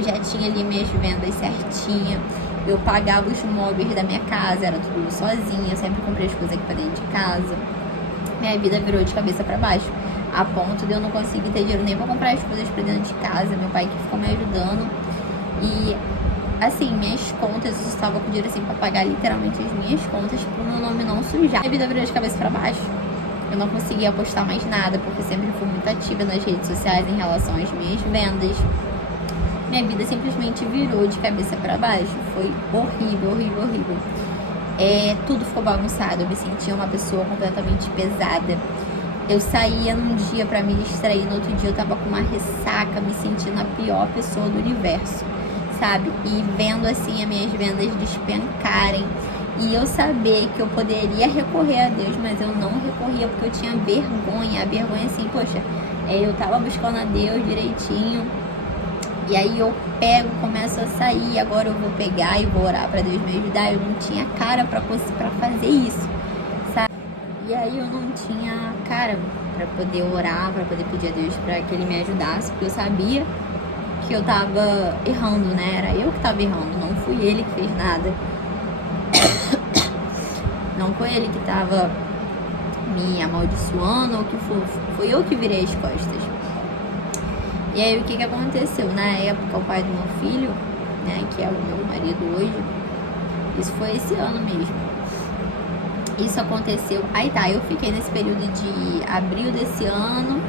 Eu já tinha ali minhas vendas certinha, eu pagava os móveis da minha casa, era tudo sozinha, eu sempre comprei as coisas aqui pra dentro de casa. Minha vida virou de cabeça pra baixo, a ponto de eu não conseguir ter dinheiro nem pra comprar as coisas pra dentro de casa. Meu pai que ficou me ajudando. E assim, minhas contas, eu estava com dinheiro assim pra pagar literalmente as minhas contas pro meu nome não sujar. Minha vida virou de cabeça pra baixo. Eu não conseguia postar mais nada, porque eu sempre fui muito ativa nas redes sociais em relação às minhas vendas. Minha vida simplesmente virou de cabeça pra baixo. Foi horrível, horrível, horrível. Tudo ficou bagunçado. Eu me sentia uma pessoa completamente pesada. Eu saía num dia pra me distrair, no outro dia eu tava com uma ressaca, me sentindo a pior pessoa do universo, sabe? E vendo assim as minhas vendas despencarem. E eu saber que eu poderia recorrer a Deus, mas eu não recorria porque eu tinha vergonha. A vergonha assim, poxa, eu tava buscando a Deus direitinho. E aí eu começo a sair, agora eu vou pegar e vou orar pra Deus me ajudar. Eu não tinha cara pra fazer isso, sabe? E aí eu não tinha cara pra poder orar, pra poder pedir a Deus pra que Ele me ajudasse, porque eu sabia que eu tava errando, né? Era eu que tava errando, não fui Ele que fez nada. Não foi Ele que tava me amaldiçoando ou que foi eu que virei as costas. E aí o que aconteceu? Na época, o pai do meu filho, né, que é o meu marido hoje, isso foi esse ano mesmo. Isso aconteceu, aí tá, eu fiquei nesse período de abril desse ano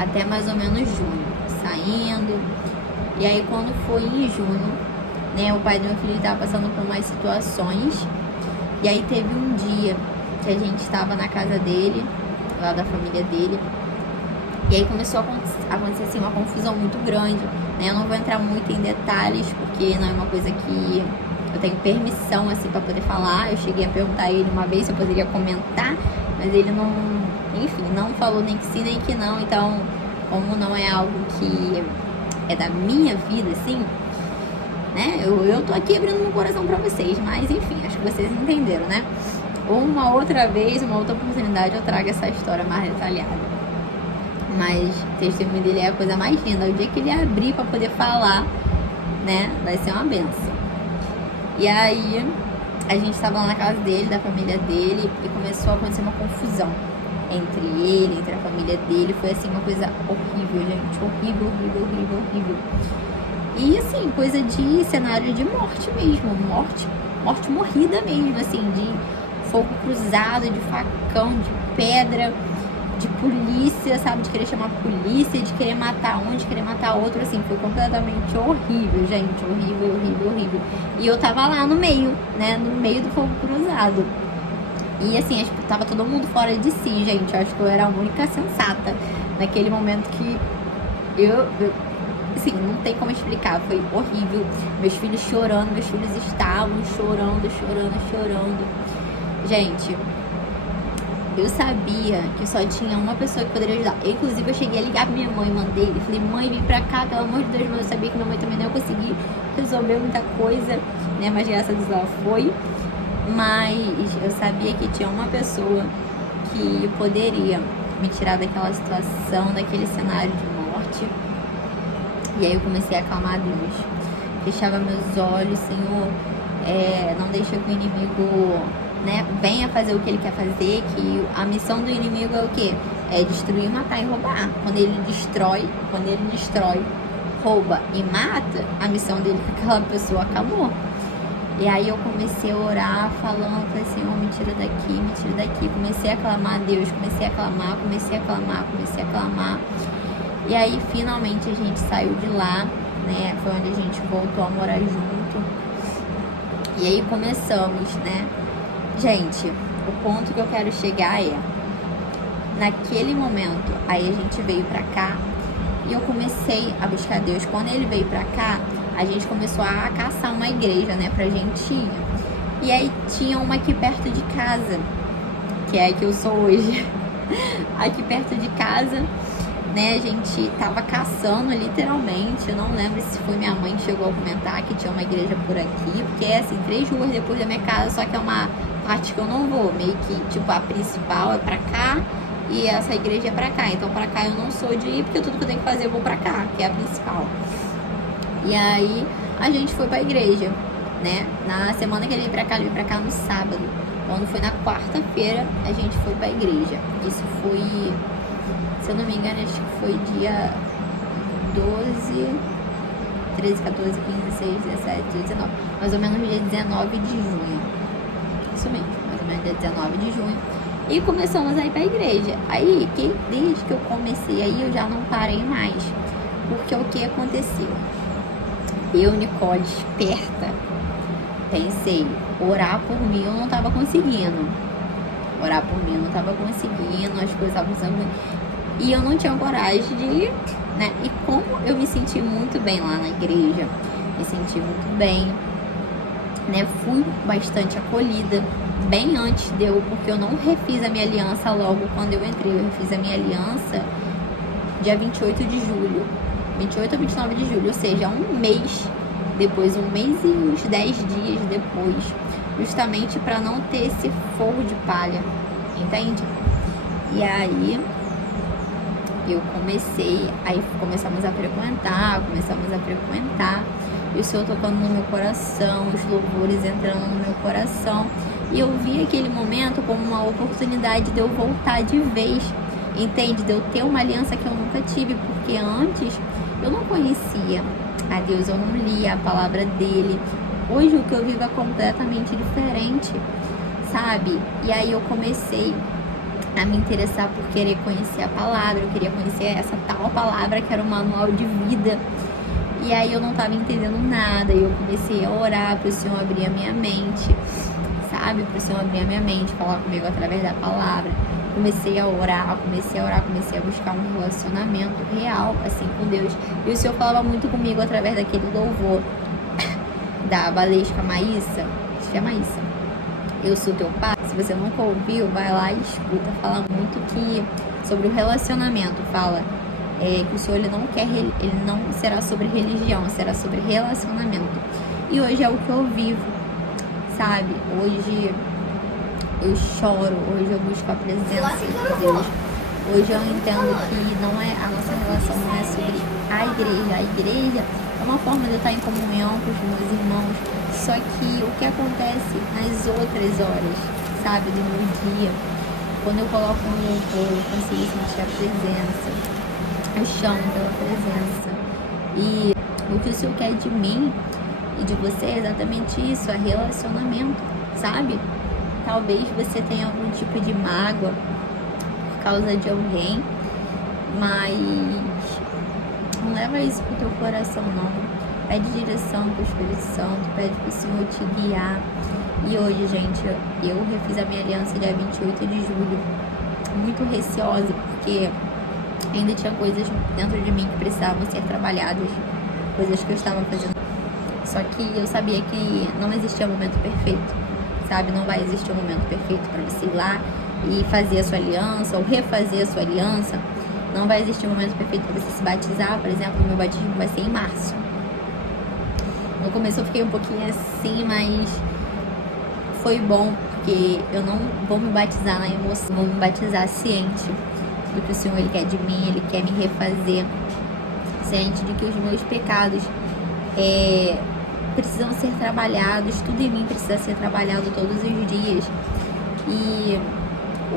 até mais ou menos junho, saindo. E aí quando foi em junho, né, o pai do meu filho estava passando por umas situações. E aí teve um dia que a gente estava na casa dele, lá da família dele. E aí começou a acontecer assim, uma confusão muito grande, né? Eu não vou entrar muito em detalhes, porque não é uma coisa que eu tenho permissão, assim, pra poder falar. Eu cheguei a perguntar a ele uma vez se eu poderia comentar, mas ele não, enfim, não falou nem que sim, nem que não. Então, como não é algo que é da minha vida, assim, né? Eu tô aqui abrindo meu coração pra vocês, mas enfim, acho que vocês entenderam, né? Uma outra vez, uma outra oportunidade, eu trago essa história mais detalhada. Mas o testemunho dele é a coisa mais linda. O dia que ele abrir pra poder falar, né, vai ser uma benção. E aí, a gente tava lá na casa dele, da família dele, e começou a acontecer uma confusão entre ele, entre a família dele. Foi assim, uma coisa horrível, gente. Horrível, horrível, horrível, horrível. E assim, coisa de cenário de morte mesmo. Morte morrida mesmo, assim, de fogo cruzado, de facão, de pedra, de polícia, sabe? De querer chamar a polícia, de querer matar um, de querer matar outro, assim, foi completamente horrível, gente, horrível, horrível, horrível. E eu tava lá no meio, né, no meio do fogo cruzado. E assim, acho que tava todo mundo fora de si, gente, eu acho que eu era a única sensata naquele momento que eu assim, não tem como explicar, foi horrível. Meus filhos chorando, meus filhos estavam chorando, chorando, chorando. Gente, eu sabia que só tinha uma pessoa que poderia ajudar. Inclusive, eu cheguei a ligar pra minha mãe, mandei. Eu falei, mãe, vem pra cá, pelo amor de Deus. Mas eu sabia que minha mãe também não ia conseguir resolver muita coisa, né? Mas graças a Deus ela foi. Mas eu sabia que tinha uma pessoa que poderia me tirar daquela situação, daquele cenário de morte. E aí eu comecei a clamar a Deus. Fechava meus olhos, Senhor, não deixa que o inimigo, né, venha fazer o que ele quer fazer, que a missão do inimigo é o quê? É destruir, matar e roubar. Quando ele destrói, rouba e mata, a missão dele com aquela pessoa acabou. E aí eu comecei a orar, falando, falei, Senhor, me tira daqui, me tira daqui. Comecei a clamar a Deus, comecei a clamar. E aí finalmente a gente saiu de lá, né, foi onde a gente voltou a morar junto. E aí começamos, né. Gente, o ponto que eu quero chegar é, naquele momento, aí a gente veio pra cá e eu comecei a buscar Deus. Quando ele veio pra cá, a gente começou a caçar uma igreja, né, pra gente ir. E aí tinha uma aqui perto de casa, que é a que eu sou hoje. Aqui perto de casa, né, a gente tava caçando literalmente. Eu não lembro se foi minha mãe que chegou a comentar que tinha uma igreja por aqui, porque é assim, 3 ruas depois da minha casa, só que é uma parte que eu não vou, meio que, tipo, a principal é pra cá e essa igreja é pra cá. Então pra cá eu não sou de ir, porque tudo que eu tenho que fazer eu vou pra cá, que é a principal. E aí a gente foi pra igreja, né? Na semana que ele veio pra cá no sábado. Quando foi na quarta-feira, a gente foi pra igreja. Isso foi, se eu não me engano, acho que foi dia 12, 13, 14, 15, 16, 17, 19. Mais ou menos dia 19 de junho. Isso mesmo, mais ou menos dia 19 de junho. E começamos a ir pra igreja. Aí, desde que eu comecei aí, eu já não parei mais. Porque o que aconteceu? Eu, Nicole, esperta, pensei, orar por mim eu não tava conseguindo. Orar por mim eu não tava conseguindo, as coisas estavam sendo... E eu não tinha coragem de ir, né? E como eu me senti muito bem lá na igreja, me senti muito bem, né? Fui bastante acolhida, bem antes de eu, porque eu não refiz a minha aliança logo quando eu entrei. Eu refiz a minha aliança dia 28 de julho. 28 a 29 de julho, ou seja, um mês depois, um mês e uns 10 dias depois, justamente para não ter esse fogo de palha, entende? E aí eu comecei, aí começamos a frequentar, e o Senhor tocando no meu coração, os louvores entrando no meu coração, e eu vi aquele momento como uma oportunidade de eu voltar de vez, entende? De eu ter uma aliança que eu nunca tive, porque antes eu não conhecia a Deus, eu não lia a palavra dele. Hoje o que eu vivo é completamente diferente, sabe? E aí eu comecei a me interessar por querer conhecer a palavra, eu queria conhecer essa tal palavra que era o manual de vida. E aí eu não estava entendendo nada, e eu comecei a orar para o Senhor abrir a minha mente, sabe? Para o Senhor abrir a minha mente, falar comigo através da palavra. Comecei a orar, comecei a buscar um relacionamento real, assim, com Deus. E o Senhor falava muito comigo através daquele louvor da Valesca Maíssa. Acho que é Maíssa. Eu sou teu pai. Se você nunca ouviu, vai lá e escuta. Fala muito sobre o relacionamento. Fala que o Senhor ele não será sobre religião, será sobre relacionamento. E hoje é o que eu vivo, sabe? Hoje eu choro, hoje eu busco a presença de Deus. Hoje eu entendo que a nossa relação não é sobre a igreja. A igreja é uma forma de eu estar em comunhão com os meus irmãos. Só que o que acontece nas outras horas, sabe, do meu dia, quando eu coloco um louvor, eu consigo sentir a presença. Eu chamo pela presença. E o que o Senhor quer de mim e de você é exatamente isso, é relacionamento, sabe? Talvez você tenha algum tipo de mágoa por causa de alguém, mas não leva isso pro teu coração, não. Pede direção pro Espírito Santo, pede pro Senhor te guiar. E hoje, gente, eu refiz a minha aliança dia 28 de julho, muito receosa, porque ainda tinha coisas dentro de mim que precisavam ser trabalhadas, coisas que eu estava fazendo. Só que eu sabia que não existia momento perfeito, sabe? Não vai existir um momento perfeito para você ir lá e fazer a sua aliança ou refazer a sua aliança. Não vai existir um momento perfeito para você se batizar. Por exemplo, o meu batismo vai ser em março. No começo eu fiquei um pouquinho assim, mas foi bom, porque eu não vou me batizar na emoção, vou me batizar ciente do que o Senhor ele quer de mim, ele quer me refazer, ciente de que os meus pecados precisam ser trabalhados, tudo em mim precisa ser trabalhado todos os dias. E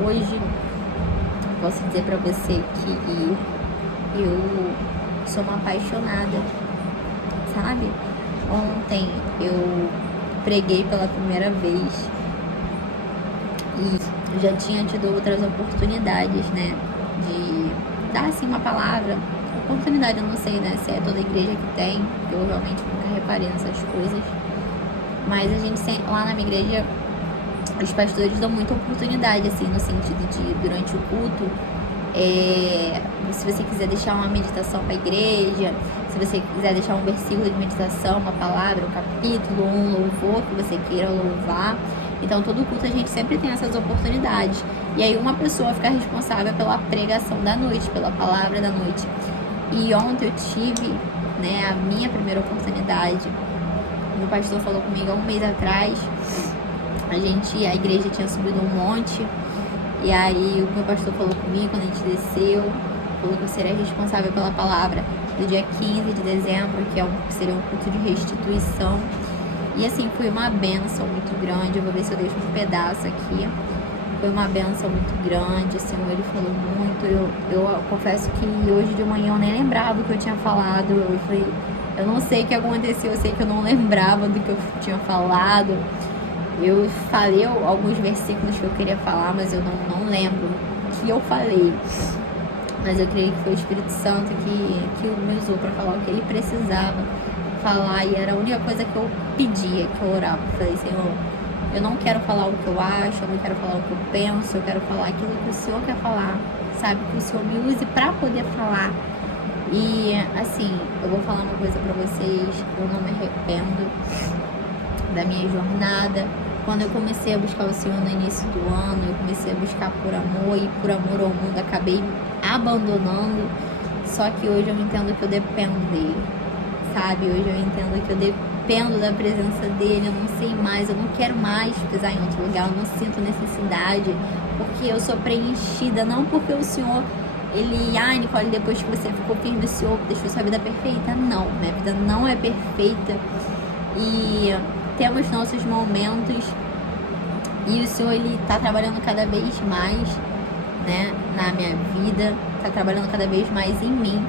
hoje posso dizer pra você que eu sou uma apaixonada, sabe? Ontem eu preguei pela primeira vez e já tinha tido outras oportunidades, né, de dar assim uma palavra. Oportunidade, eu não sei, né, se é toda igreja que tem, eu realmente nunca reparei nessas coisas, mas a gente lá na minha igreja, os pastores dão muita oportunidade, assim, no sentido de, durante o culto, se você quiser deixar uma meditação para a igreja, se você quiser deixar um versículo de meditação, uma palavra, um capítulo, um louvor que você queira louvar. Então, todo culto a gente sempre tem essas oportunidades. E aí uma pessoa fica responsável pela pregação da noite, pela palavra da noite. E ontem eu tive, né, a minha primeira oportunidade. Meu pastor falou comigo há um mês atrás. A igreja tinha subido um monte. E aí o meu pastor falou comigo quando a gente desceu, falou que eu seria responsável pela palavra do dia 15 de dezembro, que seria um culto de restituição. E assim, foi uma bênção muito grande. Eu vou ver se eu deixo um pedaço aqui. Foi uma bênção muito grande, o Senhor, ele falou muito. Eu confesso que hoje de manhã eu nem lembrava o que eu tinha falado. Eu não sei o que aconteceu, eu sei que eu não lembrava do que eu tinha falado. Eu falei alguns versículos que eu queria falar, mas eu não lembro o que eu falei. Mas eu creio que foi o Espírito Santo que me usou para falar o que ele precisava falar. E era a única coisa que eu pedia, que eu orava. Eu falei, Senhor, eu não quero falar o que eu acho, eu não quero falar o que eu penso, eu quero falar aquilo que o Senhor quer falar, sabe? Que o Senhor me use para poder falar. E assim, eu vou falar uma coisa para vocês, eu não me arrependo da minha jornada. Quando eu comecei a buscar o Senhor no início do ano, eu comecei a buscar por amor, e por amor ao mundo acabei abandonando. Só que hoje eu entendo que eu dependo dele, sabe? Hoje eu entendo que eu dependo da presença dele, eu não sei mais, eu não quero mais pisar em outro lugar, eu não sinto necessidade, porque eu sou preenchida, não porque o Senhor, Nicole, depois que você ficou firme, o Senhor deixou sua vida perfeita. Não, minha vida não é perfeita, e temos nossos momentos, e o Senhor, ele tá trabalhando cada vez mais, né, na minha vida, tá trabalhando cada vez mais em mim,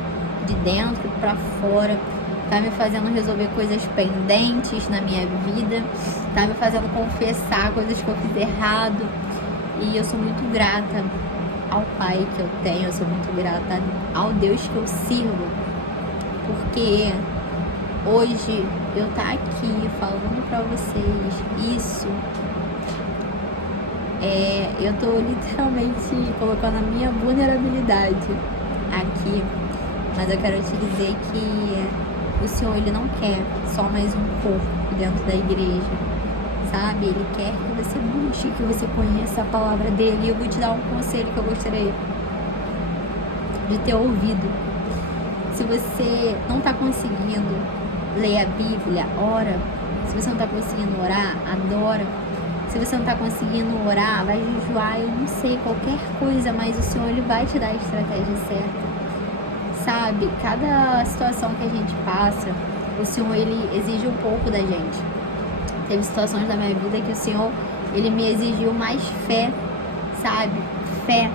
de dentro pra fora, tá me fazendo resolver coisas pendentes na minha vida, tá me fazendo confessar coisas que eu fiz errado, e eu sou muito grata ao Pai que eu tenho, eu sou muito grata ao Deus que eu sirvo, porque hoje eu tá aqui falando pra vocês isso, eu tô literalmente colocando a minha vulnerabilidade aqui, mas eu quero te dizer que o Senhor, ele não quer só mais um corpo dentro da igreja, sabe? Ele quer que você busque, que você conheça a palavra dele. E eu vou te dar um conselho que eu gostaria de ter ouvido. Se você não tá conseguindo ler a Bíblia, ora. Se você não tá conseguindo orar, adora. Se você não tá conseguindo orar, vai jejuar, eu não sei, qualquer coisa, mas o Senhor, ele vai te dar a estratégia certa. Sabe, cada situação que a gente passa, o Senhor, ele exige um pouco da gente. Teve situações da minha vida que o Senhor, ele me exigiu mais fé, sabe? Fé.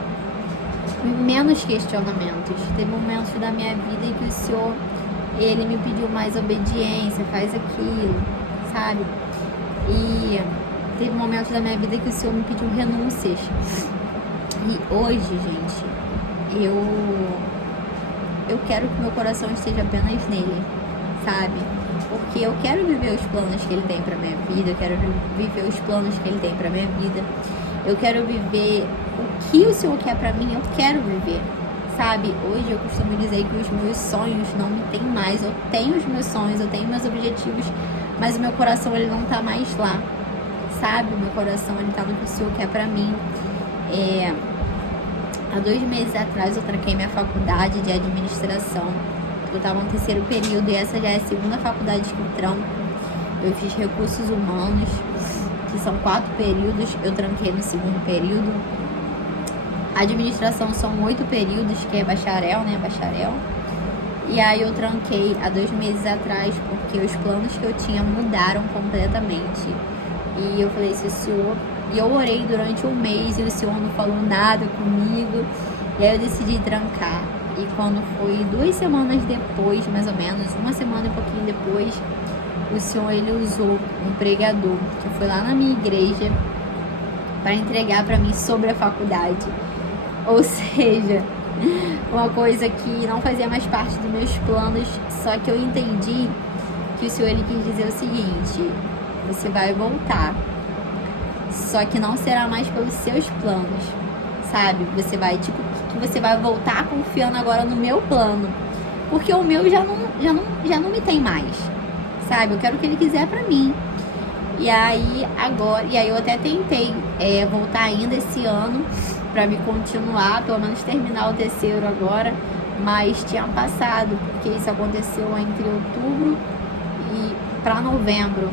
Menos questionamentos. Teve momentos da minha vida em que o Senhor, ele me pediu mais obediência, faz aquilo, sabe? E teve momentos da minha vida que o Senhor me pediu renúncias. E hoje, gente, eu quero que meu coração esteja apenas nele, sabe? Porque eu quero viver os planos que ele tem pra minha vida, eu quero viver os planos que ele tem pra minha vida, eu quero viver o que o Senhor quer pra mim, eu quero viver, sabe? Hoje eu costumo dizer que os meus sonhos não me têm mais, eu tenho os meus sonhos, eu tenho meus objetivos, mas o meu coração, ele não tá mais lá, sabe? O meu coração, ele tá no que o Senhor quer pra mim. Há 2 meses atrás eu tranquei minha faculdade de administração. Eu estava no 3º período e essa já é a 2ª faculdade que eu tranco. Eu fiz recursos humanos, que são 4 períodos, eu tranquei no 2º período. A administração são 8 períodos, que é bacharel, né? Bacharel. E aí eu tranquei há 2 meses atrás, porque os planos que eu tinha mudaram completamente. E eu falei, se o Senhor... E eu orei durante 1 mês e o Senhor não falou nada comigo. E aí eu decidi trancar. E quando foi 2 semanas depois, mais ou menos, 1 semana e pouquinho depois, o Senhor, ele usou um pregador que foi lá na minha igreja para entregar para mim sobre a faculdade. Ou seja, uma coisa que não fazia mais parte dos meus planos, só que eu entendi que o Senhor, ele quis dizer o seguinte: você vai voltar, só que não será mais pelos seus planos, sabe? Você vai voltar confiando agora no meu plano, porque o meu já não me tem mais, sabe? Eu quero o que ele quiser pra mim. E aí eu até tentei voltar ainda esse ano pra me continuar, pelo menos terminar o 3º agora, mas tinha passado, porque isso aconteceu entre outubro e para novembro.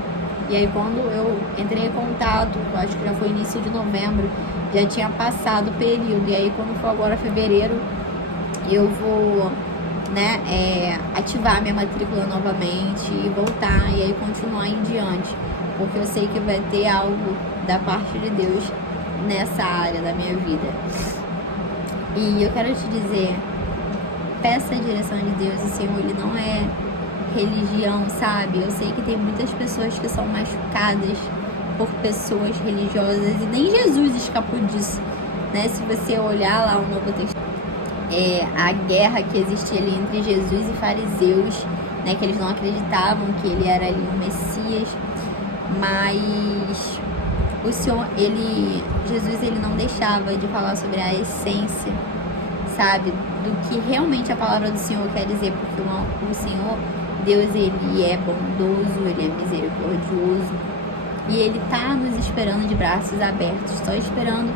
E aí quando eu entrei em contato, acho que já foi início de novembro, já tinha passado o período. E aí quando for agora fevereiro, eu vou né, ativar minha matrícula novamente e voltar e aí continuar em diante, porque eu sei que vai ter algo da parte de Deus nessa área da minha vida. E eu quero te dizer, peça a direção de Deus. O Senhor, Ele não é religião, sabe? Eu sei que tem muitas pessoas que são machucadas por pessoas religiosas e nem Jesus escapou disso, né? Se você olhar lá o Novo Testamento, a guerra que existia ali entre Jesus e fariseus, né? Que eles não acreditavam que ele era ali um Messias, mas o Senhor, Jesus, ele não deixava de falar sobre a essência, sabe? Do que realmente a palavra do Senhor quer dizer, porque o Senhor, Deus, ele é bondoso, ele é misericordioso e ele tá nos esperando de braços abertos, só esperando.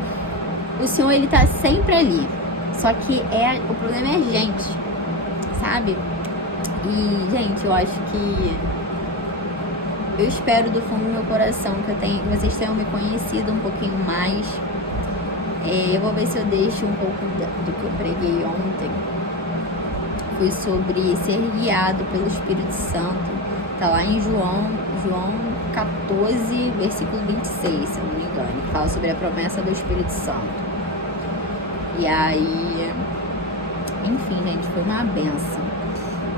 O Senhor, ele tá sempre ali, só que o problema é a gente, sabe? E, gente, eu acho que eu espero do fundo do meu coração que vocês tenham me conhecido um pouquinho mais. Eu vou ver se eu deixo um pouco do que eu preguei ontem. Foi sobre ser guiado pelo Espírito Santo. Tá lá em João 14, versículo 26, se eu não me engano. Que fala sobre a promessa do Espírito Santo. E aí, enfim, gente, foi uma benção,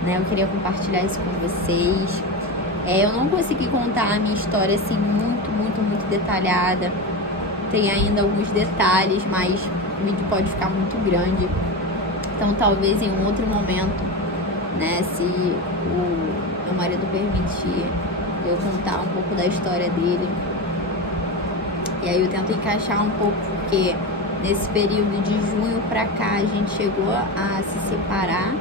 né? Eu queria compartilhar isso com vocês. Eu não consegui contar a minha história assim muito detalhada. Tem ainda alguns detalhes, mas o vídeo pode ficar muito grande. Então talvez em um outro momento, né, se o meu marido permitir, eu contar um pouco da história dele. E aí eu tento encaixar um pouco, porque nesse período de junho pra cá a gente chegou a se separar,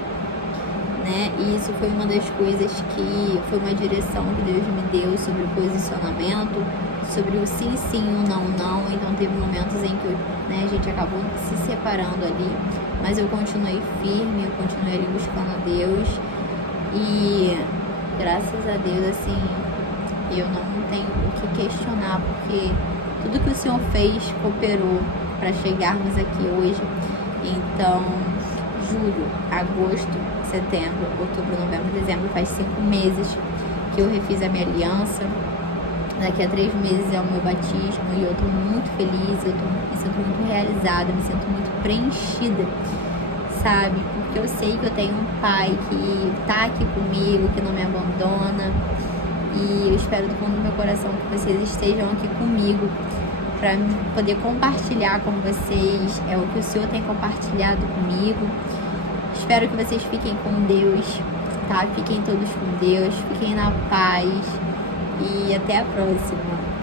né? E isso foi uma das coisas que foi uma direção que Deus me deu sobre o posicionamento, sobre o sim, o não, não. Então teve momentos em que a gente acabou se separando ali, mas eu continuei firme, eu continuei ali buscando a Deus. E graças a Deus, assim, eu não tenho o que questionar, porque tudo que o Senhor fez cooperou para chegarmos aqui hoje. Então, julho, agosto, setembro, outubro, novembro, dezembro, faz 5 meses que eu refiz a minha aliança. Daqui a 3 meses é o meu batismo e eu tô muito feliz, me sinto muito realizada, me sinto muito preenchida, sabe? Porque eu sei que eu tenho um pai que tá aqui comigo, que não me abandona, e eu espero do fundo do meu coração que vocês estejam aqui comigo para poder compartilhar com vocês o que o Senhor tem compartilhado comigo. Espero que vocês fiquem com Deus, tá? Fiquem todos com Deus, fiquem na paz e até a próxima.